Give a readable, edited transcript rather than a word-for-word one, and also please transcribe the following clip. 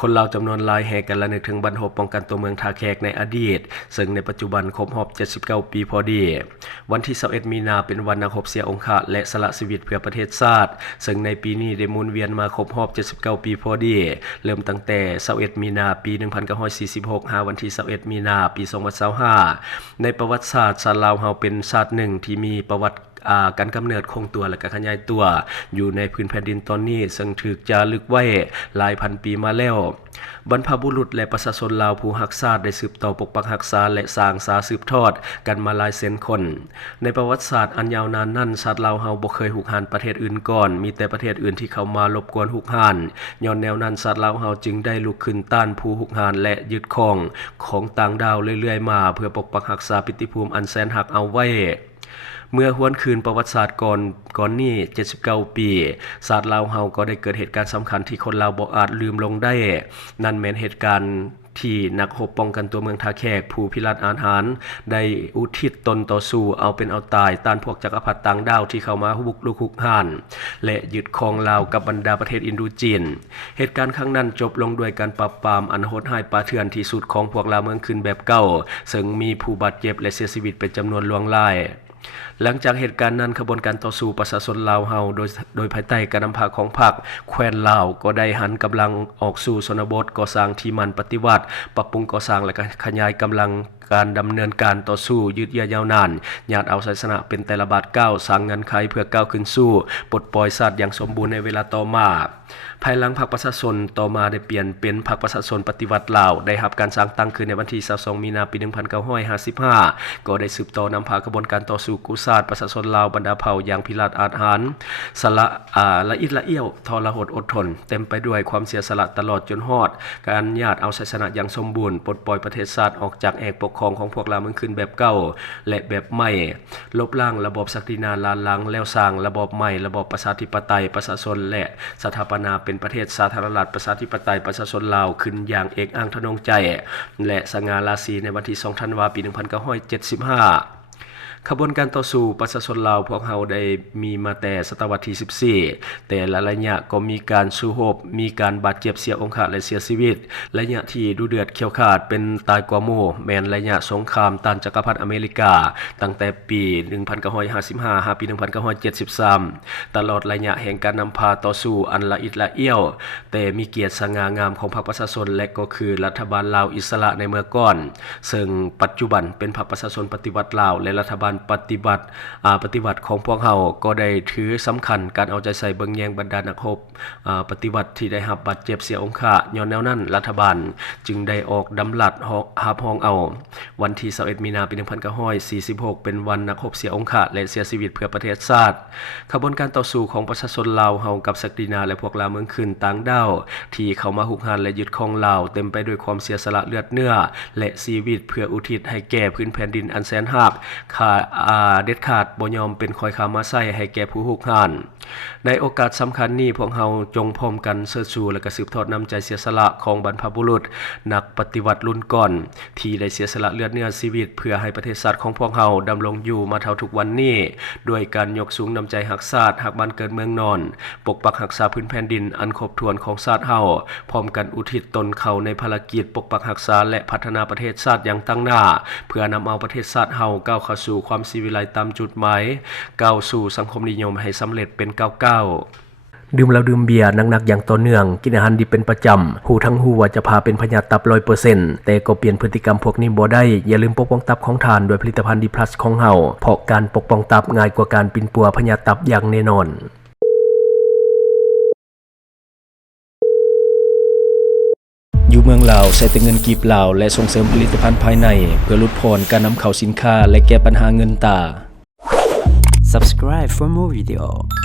คนลาวจำนวนหลายแห่กันระลึกถึงบรรพป้องกันตัวเมืองท่าแขกในอดีตซึ่งในปัจจุบันครบรอบ79 ปีพอดีวันที่21มีนาเป็นวันนักรบเสียองค์ะและสละชีวิตเพื่อประเทศชาติซึ่งในปีนี้ได้หมุนเวียนมาครบรอบ79 ปีพอดีเริ่มตั้งแต่21มีนาปี1946หาวันที่21มีนาปี2025ในประวัติศาสตร์ชาติลาวเฮาเป็นชาติหนึ่งที่มีประวัติการกำเนิดคงตัวและก็ขยายตัวอยู่ในพื้นแผ่นดินตอนนี้ซึ่งถูกจารึกไว้หลายพันปีมาแล้วบรรพบุรุษและประชาชนลาวผู้รักชาติได้สืบต่อปกปักรักษาและสร้างสาสืบทอดกันมาหลายแสนคนในประวัติศาสตร์อันยาวนานนั้นชาติลาวเฮาบ่เคยหุกหานประเทศอื่นก่อนมีแต่ประเทศอื่นที่เข้ามารบกวนหุกหานย้อนแนวนั้นชาติลาวเฮาจึงได้ลุกขึ้นต้านผู้หุกหานและยึดครองของต่างดาวเรื่อยๆมาเพื่อปกปักรักษาปิติภูมิอันแสนรักเอาไว้เมื่อหวนคืนประวัติศาสตร์ก่อนนี้79 ปีศาสตร์ลาวเฮาก็ได้เกิดเหตุการณ์สำคัญที่คนลาวบ่อาจลืมลงได้นั่นแม่นเหตุการณ์ที่นักรบป้องกันตัวเมืองท่าแขกผู้พิรัตอาหารได้อุทิศตนต่อสู้เอาเป็นเอาตายต้านพวกจักรพรรดิต่างดาวที่เข้ามาบุกรุกหุกหานและยึดครองลาวกับบรรดาประเทศอินโดจีนเหตุการณ์ครั้งนั้นจบลงด้วยการปราบปรามอันโหดร้ายป่าเถื่อนที่สุดของพวกลาวเมืองขึ้นแบบเก่าซึ่งมีผู้บาดเจ็บและเสียชีวิตเป็นจำนวนหลวงหลายหลังจากเหตุการณ์นั้นขบวนการต่อสู้ประชาชนลาวเฮาโดยภายใต้การนำพาของพรรคแคว้นลาวก็ได้หันกำลังออกสู่ชนบทก่อสร้างที่มันปฏิวัติปรับปรุงก่อสร้างและขยายกำลังการดำเนินการต่อสู้ยืดเยื้อยาวนานญาติเอาชัยชนะเป็นแต่ละบาทก้าวสร้างเงื่อนไขเพื่อก้าวขึ้นสู่ปลดปล่อยชาติอย่างสมบูรณ์ในเวลาต่อมาภายหลังพรรคประชาชนต่อมาได้เปลี่ยนเป็นพรรคประชาชนปฏิวัติลาวได้รับการสร้างตั้งขึ้นในวันที่22มีนาปี1955ก็ได้สืบต่อนำพากระบวนการต่อสู้กู้ชาติประชาชนลาวบรรดาเผ่าอย่างพิราชอาจหาญสละอิดละเอี้ยวทรหดอดทนเต็มไปด้วยความเสียสละตลอดจนฮอดการญาติเอาชัยชนะอย่างสมบูรณ์ปลดปล่อยประเทศชาติออกจากแอกปกครองของพวกลาวเมืองขึ้นแบบเก่าและแบบใหม่ลบล้างระบอบศักดินาล้าล้างแล้วสร้างระบอบใหม่ระบอบประชาธิปไตยประชาชนและสถาปนาเป็นประเทศสาธารณรัฐประชาธิปไตยประชาชนลาวขึ้นอย่างเอกอังทะนงใจและสง่าราศีในวันที่2ธันวาคมปี1975ขบวนการต่อสู้ประชาชนลาวพวกเฮาได้มีมาแต่ศตวรรษที่14แต่ละระยะก็มีการสู้รบมีการบาดเจ็บเสียองค์และเสียชีวิตระยะที่ดุเดือดเขียวขาดเป็นตายกว่าหมู่แม้นระยะสงครามต้านจักรพรรดิอเมริกาตั้งแต่ปี1955หาปี1973ตลอดระยะแห่งการนำพาต่อสู้อันละอิดละเอี้ยวแต่มีเกียรติสง่างามของพรรคประชาชนและก็คือรัฐบาลลาวอิสระในเมื่อก่อนซึ่งปัจจุบันเป็นพรรคประชาชนปฏิวัติลาวและรัฐบาลปฏิวัติของพวกเฮาก็ได้ถือสำคัญการเอาใจใส่เบิ่งแยงบรรดานักรบปฏิวัติที่ได้รับบาดเจ็บเสียองค์ย้อนแนวนั้นรัฐบาลจึงได้ออกดำรัสรับรองเอาวันที่21มีนาคมปี1946เป็นวันนักรบเสียองค์และเสียชีวิตเพื่อประเทศชาติขบวนการต่อสู้ของประชาชนลาวเฮากับศักดินาและพวกลาวเมืองขึ้นต่างดาวที่เข้ามาหุกหานและยึดครองลาวเต็มไปด้วยความเสียสละเลือดเนื้อและชีวิตเพื่ออุทิศให้แก่พื้นแผ่นดินอันแสนรักเด็ดขาดบ่ยอมเป็นคอยขามาใส่ให้แก่ผู้หุกหานในโอกาสสำคัญนี้พวกเฮาจงพร้อมกันเชิดชูและก็สืบทอดน้ำใจเสียสละของบรรพบุรุษนักปฏิวัติรุ่นก่อนที่ได้เสียสละเลือดเนื้อชีวิตเพื่อให้ประเทศชาติของพวกเฮาดำรงอยู่มาเท่าทุกวันนี้ด้วยการยกสูงน้ำใจรักชาติรักบ้านเกิดเมืองนอนปกปักรักษาพื้นแผ่นดินอันครบถ้วนของชาติเฮาพร้อมกันอุทิศตนเข้าในภารกิจปกปักรักษาและพัฒนาประเทศชาติอย่างตั้งหน้าเพื่อนำเอาประเทศชาติเฮาก้าวเข้าสู่ความศิวิไลซ์ตามจุดหมายก้าวสู่สังคมนิยมให้สำเร็จเป็นก้าวดื่มแล้วดื่มเบียร์หนักๆอย่างต่อเนื่องกินอาหารดิบเป็นประจำหูทั้งหูว่าจะพาเป็นพยาธิตับ 100% แต่ก็เปลี่ยนพฤติกรรมพวกนี้บ่ได้อย่าลืมปกป้องตับของทานด้วยผลิตภัณฑ์ดีพลัสของเฮาเพราะการปกป้องตับง่ายกว่าการปินปัวพยาธิตับอย่างแน่นอนอยู่เมืองลาวใช้แต่เงินกีบลาวและส่งเสริมผลิตภัณฑ์ภายในเพื่อลดผ่อนการนำเข้าสินค้าและแก้ปัญหาเงินตา Subscribe for more videos